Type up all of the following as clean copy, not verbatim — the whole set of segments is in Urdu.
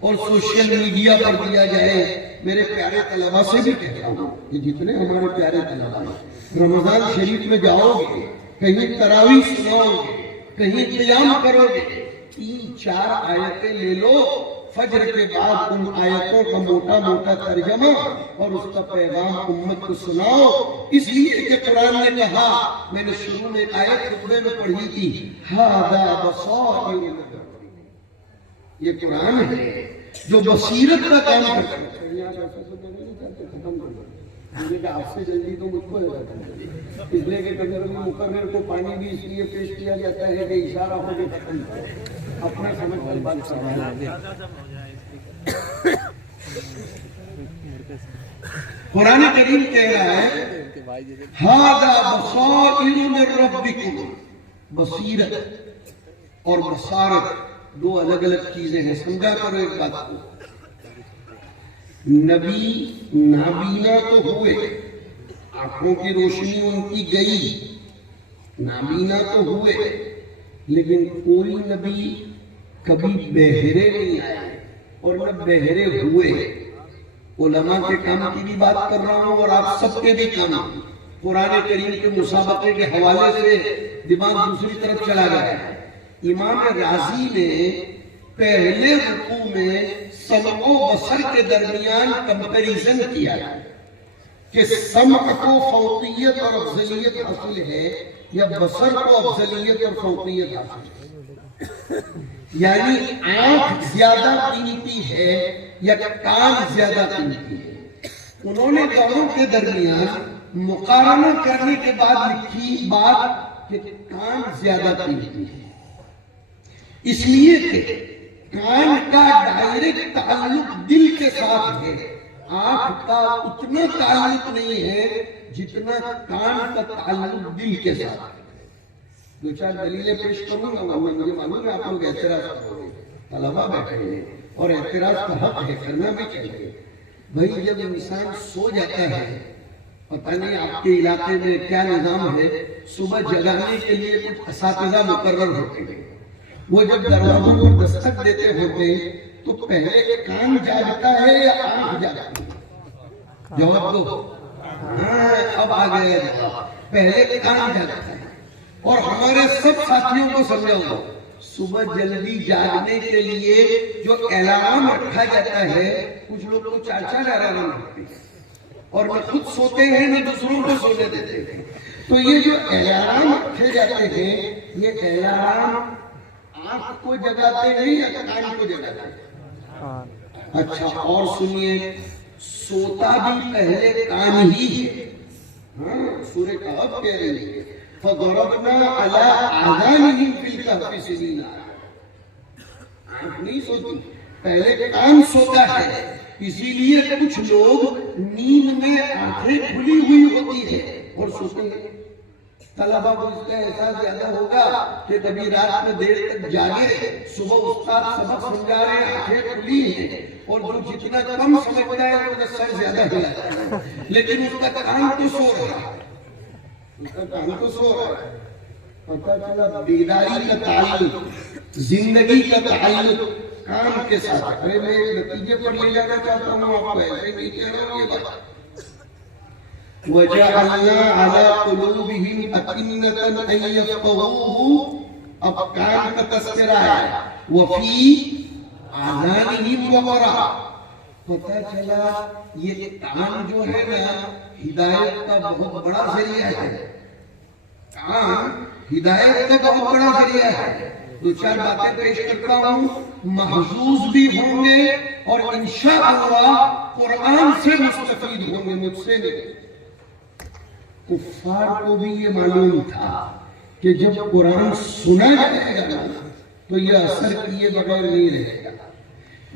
اور سوشل میڈیا پر دیا جائے. میرے پیارے طلبہ سے بھی کہتا ہوں کہ جتنے ہمارے پیارے طلبہ ہیں رمضان شریف میں جاؤ گے, کہیں تراویح سناؤ گے, کہیں قیام کرو گے, 3-4 آیتیں لے لو, فجر کے بعد ان آیتوں کا موٹا موٹا ترجمہ اور اس کا پیغام امت کو سناؤ. اس لیے کہ قرآن نے کہا, میں نے شروع میں آیت خطبے میں پڑھی تھی, ھذا بصائر, یہ قرآن ہے جو بصیرت کا کام کرتا ہے. آپ سے جلدی تو مجھ کو اس لیے کہ مقرر کو پانی بھی اس لیے پیش کیا جاتا ہے کہ اشارہ ہو کے ختم اپنا سمجھ کر بات کرنا. قرآن کریم کہہ رہا ہے ھذا بصائر من ربکم, بصیرت اور بصارت دو الگ الگ چیزیں ہیں. سمجھا کرو ایک بات کو, نبی نابینا تو ہوئے, آنکھوں کی روشنی ان کی گئی, نابینا تو ہوئے, لیکن کوئی نبی کبھی بہرے نہیں آیا اور نہ بہرے ہوئے. علماء کے کام کی بھی بات کر رہا ہوں اور آپ سب کے بھی کام. قرآن کریم کے مسابقے کے حوالے سے دماغ دوسری طرف چلا گیا ہے. امام راضی نے پہلے رکوع میں سمع و بصر کے درمیان کمپیریزن کیا ہے کہ سمع کو فوقیت اور افضلیت حاصل ہے یا بصر کو افضلیت اور فوقیت حاصل ہے. یعنی آنکھ زیادہ قیمتی ہے یا کان زیادہ قیمتی ہے. انہوں نے دونوں کے درمیان مقارنہ کرنے کے بعد لکھی بات کہ کان زیادہ قیمتی ہے, اس لیے کہ کان کا ڈائریکٹ تعلق دل کے ساتھ ہے, آنکھ کا اتنا تعلق نہیں ہے جتنا کان کا تعلق دل کے ساتھ ہے. 2-4 دلیلیں پیش کروں گا, مجھے معلوم ہے آپ لوگ اعتراض کرو گے, طلبہ بیٹھے ہیں اور اعتراض کا حق ہے, کرنا بھی چاہیے. بھائی جب انسان سو جاتا ہے, پتہ نہیں آپ کے علاقے میں کیا نظام ہے, صبح جگانے کے لیے کچھ اساتذہ مقرر ہوتے ہیں, وہ جب دروازوں پر دستک دیتے ہوتے تو پہلے کان جاگتا ہے یا آنکھ جاگتی ہے؟ جواب دو. اب آ گیا جواب, پہلے کان جاگتا ہے. اور ہمارے سب ساتھیوں کو سمجھاؤ, صبح جلدی جاگنے کے لیے جو الارم رکھا جاتا ہے, کچھ لوگ تو 4-4 الارم رکھتے ہیں اور نہ خود سوتے ہیں نہ دوسروں کو سونے دیتے ہیں. تو یہ جو الارم رکھے جاتے ہیں, یہ الارم آنکھ کو جگاتے ہیں یا کان کو جگاتے ہیں؟ اچھا اور سنیے, سوتا بھی پہلے کان ہی ہے. سورہ کہف کہہ رہی ہے فَضَرَبْنَا عَلَىٰ آذَانِهِمْ فِي الْكَهْفِ سِنِينَ. آنکھ نہیں سوتی, پہلے کان سوتا ہے. اسی لیے کچھ لوگ نیند میں آنکھیں کھلی ہوئی ہوتی ہے اور سوتے ہیں. طلبہ کو اس کا احساس زیادہ ہوگا کہ کبھی رات میں دیر تک جاگے, صبح استاد سبق سمجھا رہے ہیں, آنکھیں کھلی ہیں, اور جو جتنا کم سمجھتا ہے وہ سر زیادہ ہلاتا ہے, لیکن اس کا کان تو سو رہا ہے, اس کا کان تو سو رہا ہے. پتہ چلا بیداری کا تعلق, زندگی کا تعلق کان کے ساتھ. ارے میں ایک نتیجے پر لے جانا چاہتا ہوں آپ کو, ایسے نہیں کہہ رہا ہوں یہ بات. وَجَعَلْنَا عَلَىٰ قُلُوبِهِمْ أَكِنَّةً أَن يَفْقَهُوهُ, اب کان کا تذکرہ ہے, وَفِي آذَانِهِمْ وَقْرًا. پتہ چلا یہ کان جو ہے نا ہدایت کا بہت بڑا ذریعہ ہے. کان ہدایت کا بہت بڑا ذریعہ ہے. 2-4 باتیں پیش کرتا ہوں, محظوظ بھی ہوں گے اور انشاءاللہ قرآن سے مستفید ہوں گے, مجھ سے نہیں. کفار کو بھی یہ معلوم تھا کہ جب قرآن سنا جائے گا تو یہ اثر کیے بغیر نہیں رہے گا.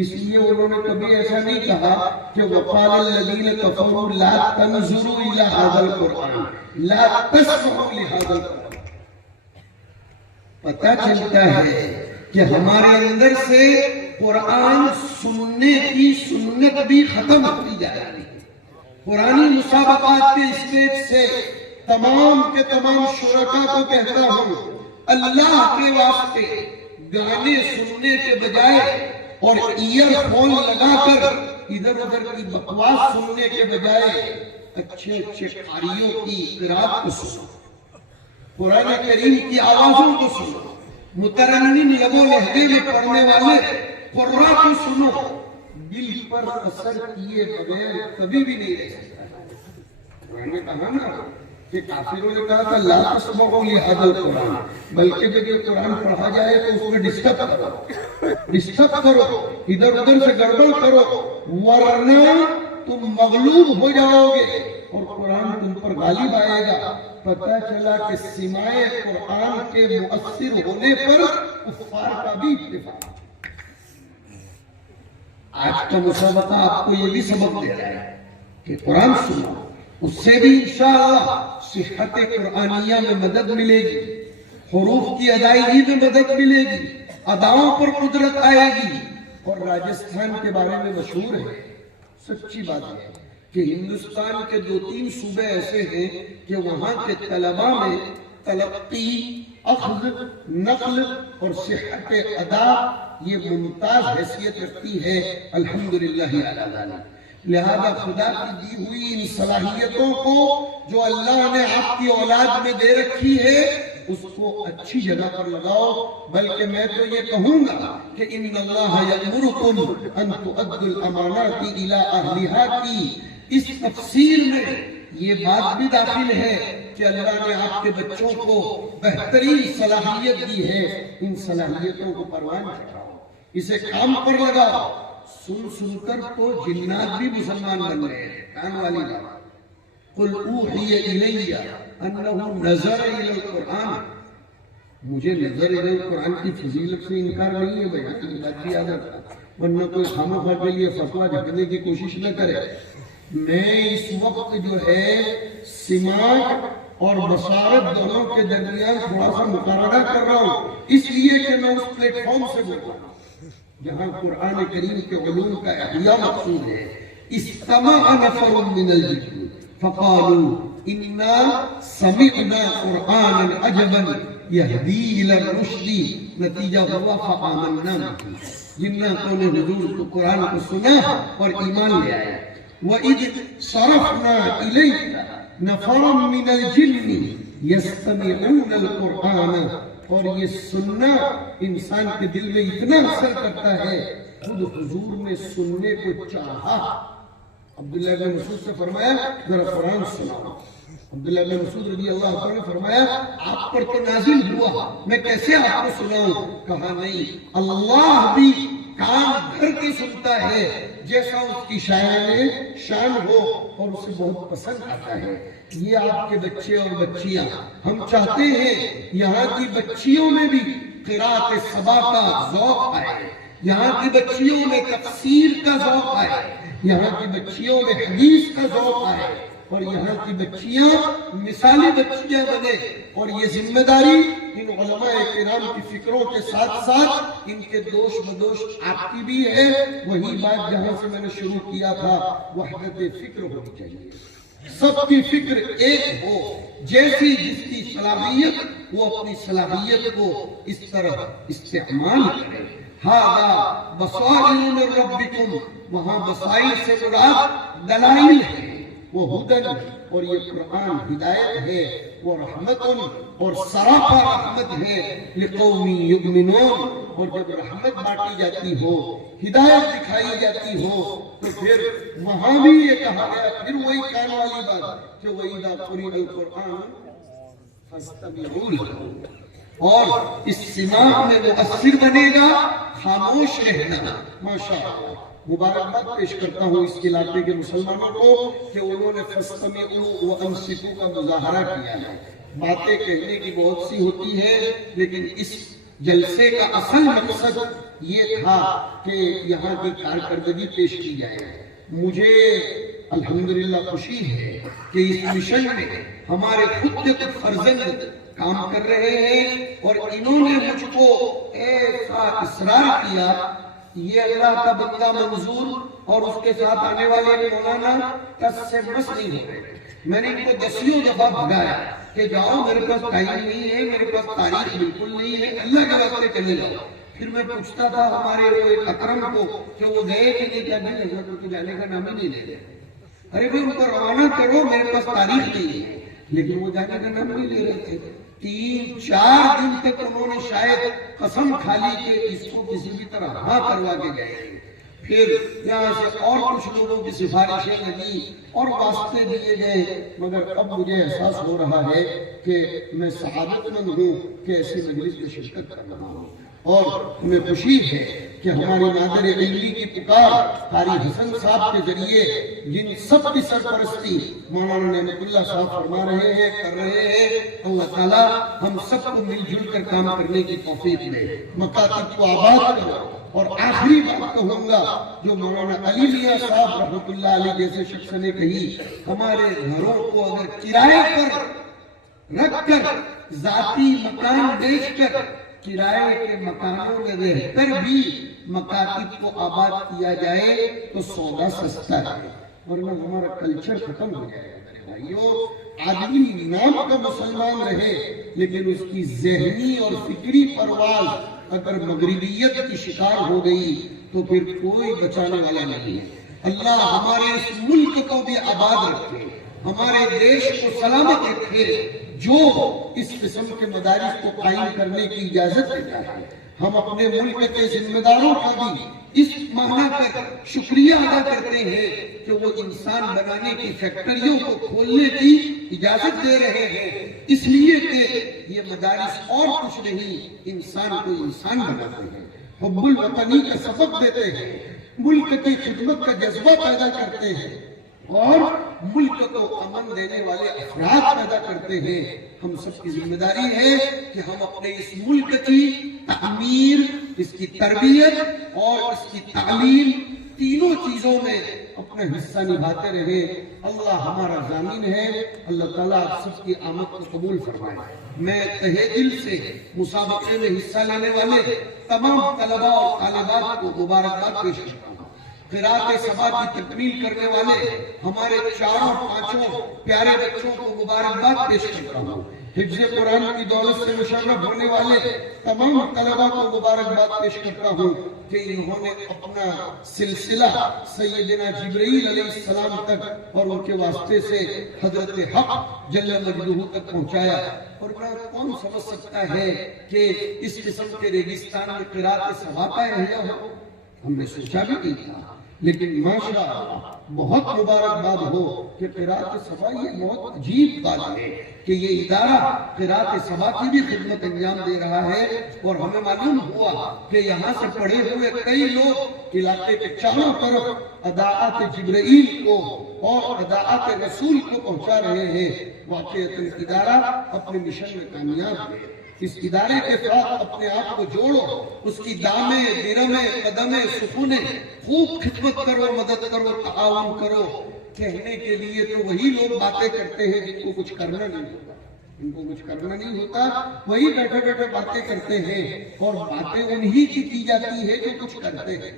اس لیے انہوں نے کبھی ایسا نہیں کہا کہ وَقَالَ الَّذِينَ كَفَرُوا لَا تَنْظُرُوا إِلَىٰ هَٰذَا الْقُرْآنِ لَا تَسْمَعُوا لِهَٰذَا الْقُرْآنِ. پتہ چلتا ہے کہ ہمارے اندر سے قرآن سننے کی سنت بھی ختم ہوتی جا رہی ہے. قرآنی مسابقات کے اسٹیج سے تمام کے تمام شرکا کو کہتا ہوں, اللہ کے واسطے گانے سننے کے بجائے اور ایئر فون لگا کر ادھر ادھر کی بکواس سننے کے بجائے اچھے اچھے قاریوں کی قرات کو سنو، قرآن کریم کی آوازوں کو سنو، مترنم لب و لہجے میں پڑھنے والے قرآن کو سنو، دل پر اثر کیے بغیر کبھی بھی نہیں رہ سکتا۔ قرآن نے کہا نا کہ کافروں نے کہا تھا لا تسمعوا لہذا القرآن، بلکہ جب یہ قرآن پڑھا جائے تو اس میں ڈسٹرب کرو، ادھر ادھر سے گڑبڑ کرو، ورنہ تم مغلوب ہو جاؤ گے اور قرآن تم پر غالب آئے گا۔ پتہ چلا کہ سماع قرآن کے مؤثر ہونے پر کفار کا بھی اتفاق۔ آج کا مسابقہ آپ کو یہ بھی سبق دے رہا ہے کہ قرآن سنو، اس سے بھی انشاءاللہ صحت قرآنیہ میں مدد ملے گی، حروف کی ادائیگی میں مدد ملے گی، اداؤں پر قدرت آئے گی۔ اور راجستھان کے بارے میں مشہور ہے، سچی بات ہے کہ ہندوستان کے 2-3 صوبے ایسے ہیں کہ وہاں کے طلباء میں تلقی، اخذ، نقل اور صحت ادا یہ ممتاز حیثیت رکھتی ہے، الحمدللہ علی ذالک۔ لہذا خدا کی دی ہوئی ان صلاحیتوں کو جو اللہ نے آپ کی اولاد میں دے رکھی ہے اس کو اچھی جگہ پر لگاؤ۔ بلکہ میں تو یہ کہوں گا کہ ان اللہ یأمرکم ان تؤدوا الامانات الی اہلھا کی اس تفسیر میں یہ بات بھی داخل ہے کہ اللہ نے آپ کے بچوں کو بہترین صلاحیت دی ہے، ان صلاحیتوں کو پروان چڑھاؤ، اسے کام پر لگاؤ۔ سن کر تو جنات بھی مسلمان بن رہے ہیں، کان والی بات۔ قل اوحی الی انہ نظر الی القرآن، مجھے نظر الی القرآن کی فضیلت سے انکار نہیں ہے بھائی، یہ بات بھی یاد رکھنا، ورنہ کوئی خامخواہ کے لیے فتویٰ جھٹنے کی کوشش نہ کرے۔ میں اس وقت جو ہے سماع اور بصارت دونوں کے درمیان تھوڑا سا مقارنہ کر رہا ہوں، اس لیے کہ میں اس پلیٹ فارم سے بول رہا ہوں جہاں قرآن کریم کے علوم کا احیاء مقصود ہے۔ استمع نفر من الجن فقالوا انا سمعنا قرآنا عجبا یہدی الی الرشد، نتیجہ ہوا فآمنا بہ، جناتوں نے حضور کو قرآن کو سنا اور ایمان لے آئے۔ وَإِذْ صَرَفْنَا إِلَيْكَ نَفَرًا مِنَ الْجِنِّ يَسْتَمِعُونَ الْقُرْآنَ، اور یہ سننا انسان کے دل میں اتنا اثر کرتا ہے، خود حضور نے سننے کو چاہا۔ عبداللہ بن مسعود سے فرمایا ذرا قرآن سناؤ۔ عبداللہ بن مسعود رضی اللہ عنہ نے فرمایا آپ پر تو نازل ہوا، میں کیسے آپ کو سناؤں؟ کہا نہیں، اللہ بھی کام بھر کے سنتا ہے جیسا اس کی شان ہو اور اسے بہت پسند آتا ہے۔ یہ آپ کے بچے اور بچیاں، ہم چاہتے ہیں یہاں کی بچیوں میں بھی قرات سبا کا ذوق آئے، یہاں کی بچیوں میں تفسیر کا ذوق آئے، یہاں کی بچیوں میں حدیث کا ذوق آئے، اور یہاں کی بچیاں مثالی بچیاں بنے۔ اور یہ ذمہ داری ان علماء کرام کی فکروں کے ساتھ ساتھ ان کے دوش بدوش آپ کی بھی ہے۔ وہی بات جہاں سے میں نے شروع کیا تھا، وحدت فکر ہونی چاہیے، سب کی فکر ایک ہو، جیسی جس کی صلاحیت وہ اپنی صلاحیت کو اس طرح استعمال کرے۔ ہذا بصائر من ربکم، وہاں بصائر سے مراد دلائل ہے، وہ ہدن، اور یہ قرآن ہدایت ہے، وہ رحمت اور سراپا رحمت ہے لقوم یؤمنون۔ اور جب رحمت بانٹی جاتی ہو، ہدایت دکھائی جاتی ہو، تو پھر وہاں بھی یہ کہا گیا، پھر وہی کان والی بات کہ وَإِذَا قُرِئَ الْقُرْآنُ فَاسْتَمِعُوا لَهُ، اور اس سماع میں مؤثر بنے گا، خاموش رہنا۔ ماشاءاللہ مبارکباد پیش کرتا ہوں اس علاقے کے مسلمانوں کو کہ انہوں نے فَاسْتَمِعُوا وَأَنصِتُوا کا مظاہرہ کیا ہے۔ باتیں کہنے کی بہت سی ہوتی ہے، لیکن اس جلسے کا اصل مقصد یہ تھا کہ یہاں کی کارکردگی پیش کی جائے۔ مجھے الحمدللہ خوشی ہے کہ اس مشن میں ہمارے خود کے فرزند کام کر رہے ہیں، اور انہوں نے مجھ کو ایسا اصرار کیا، یہ اللہ کا بندہ منظور اور اس کے ساتھ آنے والے مولانا تس سے مس نہیں ہو رہے۔ میں نے ان کو 10 دفعہ بھگایا کہ جاؤ، میرے پاس ٹائم نہیں ہے، میرے پاس تاریخ بالکل نہیں ہے، اللہ کے واسطے چلے جاؤ۔ پھر میں پوچھتا تھا ہمارے وہ ایک اکرم کو کہ وہ گئے کہ نہیں، کیا نہیں حضرت ان کو جانے کا نام ہی نہیں لے رہے. ارے بھائی ان کو روانہ کرو، میرے پاس تاریخ نہیں ہے. لیکن وہ جانے کا نام نہیں لے رہے تھے. 3-4 دن تک انہوں نے شاید قسم کھا لی کہ اس کو کسی بھی طرح ہاں کروا کے گئے. پھر یہاں سے اور کچھ لوگوں کی سفارشیں لگی اور واسطے دیے گئے، مگر اب مجھے احساس ہو رہا ہے کہ میں سعادت مند ہوں کہ ایسی مجلس میں شرکت کر رہا ہوں. اور ہمیں خوشی ہے کہ ہماری نادر علمی کی پکار قاری حسن صاحب کے ذریعے جن سب کی سرپرستی مولانا نعمت اللہ صاحب فرما رہے ہیں، کر رہے ہیں، اللہ تعالیٰ ہم سب کو مل جل کر کام کرنے کی توفیق دے، مکاتب کو آباد کرو. اور آخری بات کہوں گا جو مولانا علی میاں صاحب رحمۃ اللہ علیہ جیسے شخص نے کہی، ہمارے گھروں کو اگر کرائے پر رکھ کر، ذاتی مکان بیچ کر، کرائے کے مکانوں میں رہ کر بھی مکاتب کو آباد کیا جائے تو سودا سستا ہے، ورنہ ہمارا کلچر ختم ہو جائے گا. میرے بھائیو، آدمی نام کا مسلمان رہے لیکن اس کی ذہنی اور فکری پرواز اگر مغربیت کی شکار ہو گئی تو پھر کوئی بچانے والا نہیں ہے. اللہ ہمارے اس ملک کو بھی آباد رکھے، ہمارے دیش کو سلامت رکھے. جو اس قسم کے مدارس کو قائم کرنے کی اجازت دیتا ہے، ہم اپنے ملک کے ذمہ داروں کا بھی اس معنی پر شکریہ ادا کرتے ہیں کہ وہ انسان بنانے کی فیکٹریوں کو کھولنے کی اجازت دے رہے ہیں، اس لیے کہ یہ مدارس اور کچھ نہیں، انسان کو انسان بناتے ہیں، حب الوطنی کا سبق دیتے ہیں، ملک کی خدمت کا جذبہ پیدا کرتے ہیں اور ملک کو امن دینے والے افراد پیدا کرتے ہیں. ہم سب کی ذمہ داری ہے کہ ہم اپنے اس ملک کی تعمیر، اس کی تربیت اور اس کی تعلیم، تینوں چیزوں میں اپنا حصہ نبھاتے رہے. اللہ ہمارا ضامن ہے. اللہ تعالیٰ آپ سب کی آمد کو قبول فرمائے. میں تہہ دل سے مسابقے میں حصہ لینے والے تمام طلباء اور طالبات کو مبارکباد پیش کرتا ہوں. قرأت سبا کی تکمیل کرنے والے ہمارے 4-5 پیارے بچوں کو مبارکباد پیش کرتا ہوں. حفظ قرآن کی دولت سے مشرف ہونے والے تمام طلباء کو مبارکباد پیش کرتا ہوں کہ انہوں نے اپنا سلسلہ سیدنا جبرائیل علیہ السلام تک اور ان کے واسطے سے حضرت حق جل مجدہ تک پہنچایا. اور کون سمجھ سکتا ہے کہ اس قسم کے ریگستان میں قرأت سبا کا احیاء ہو؟ ہم نے سوچا بھی نہیں تھا، لیکن ماشاءاللہ بہت مبارکباد ہو کہ قرأت سبا یہ بہت عجیب بات ہے کہ یہ ادارہ قرأت سبا کی بھی خدمت انجام دے رہا ہے. اور ہمیں معلوم ہوا کہ یہاں سے پڑھے ہوئے کئی لوگ علاقے کے چاروں طرف اداعت جبرائیل کو اور اداعت رسول کو پہنچا رہے ہیں. واقعتاً ادارہ اپنے مشن میں کامیاب ہے. اس ادارے کے ساتھ اپنے آپ کو جوڑو، اس کی دامے، درمے، قدمے، سکونے خوب خدمت کرو، مدد کرو، تعاون کرو. کہنے کے لیے تو وہی لوگ باتیں کرتے ہیں جن کو کچھ کرنا نہیں ہوتا، ان کو کچھ کرنا نہیں ہوتا، وہی بیٹھے بیٹھے باتیں کرتے ہیں اور باتیں انہی کی جاتی ہے جو کچھ کرتے ہیں.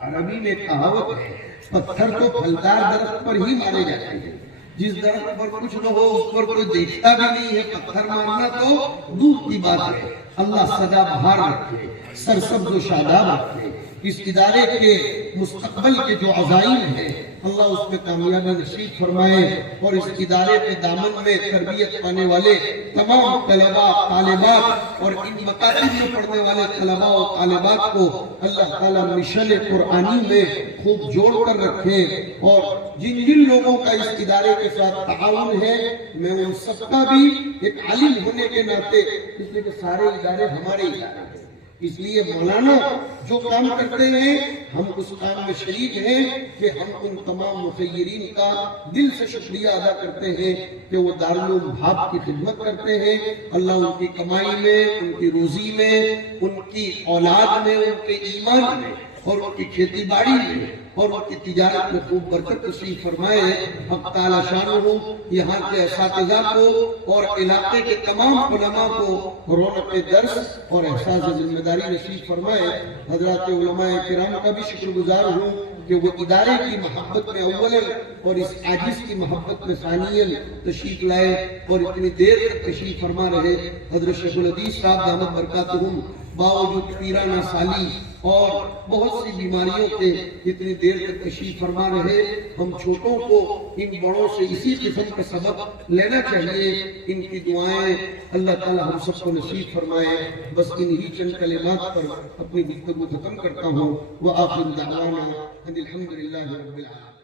عربی میں کہاوت ہے، پتھر تو پھلدار درخت پر ہی مارے جاتے ہیں. جس درخت پر کچھ نہ ہو اس پر کوئی دیکھتا بھی نہیں ہے، پتھر مارنا تو دور کی بات ہے. اللہ سدا بہار رکھے، سرسبز و شاداب رکھے. اس ادارے کے مستقبل کے جو عزائم ہیں اللہ اس میں کامیابی نصیب فرمائے اور اس ادارے کے دامن میں تربیت پانے والے تمام طلباء، طالبات اور ان مکاتب میں پڑھنے والے طلباء و طالبات کو اللہ تعالیٰ مشن قرآنی میں خوب جوڑ کر رکھے. اور جن جن لوگوں کا اس ادارے کے ساتھ تعاون ہے میں ان سب کا بھی ایک عالم ہونے کے ناطے، اس لیے کہ سارے ادارے ہمارے ادارے ہیں، اس لیے مولانا جو کام کرتے ہیں ہم اس کام میں شریک ہیں کہ ہم ان تمام مخیرین کا دل سے شکریہ ادا کرتے ہیں کہ وہ دارالعلوم بھاب کی خدمت کرتے ہیں. اللہ ان کی کمائی میں، ان کی روزی میں، ان کی اولاد میں، ان کے ایمان میں اور ان کی کھیتی باڑی میں اور ان کی تجارت میں خوب برکت نصیب فرمائے. حق تعالی شانہ یہاں کے اساتذہ کو اور علاقے کے تمام علماء کو رونق درس اور احساس ذمہ داری نصیب فرمائے. حضرات علماء کرام کا بھی شکر گزار ہوں کہ وہ ادارے کی محبت میں اولاً اور اس عاجز کی محبت میں ثانیاً تشریف لائے اور اتنی دیر تک تشریف فرما رہے. حضرت شیخ الحدیث صاحب دامت برکاتہم باوجود پیرانہ سالی اور بہت سی بیماریوں کے اتنی دیر تک تشریف فرما رہے. ہم چھوٹوں کو ان بڑوں سے اسی قسم کا سبق لینا چاہیے. ان کی دعائیں اللہ تعالی ہم سب کو نصیب فرمائے. بس انہی چند کلمات پر اپنی گفتگو ختم کرتا ہوں. وآخر دعوانا ان الحمد للہ رب العالمین.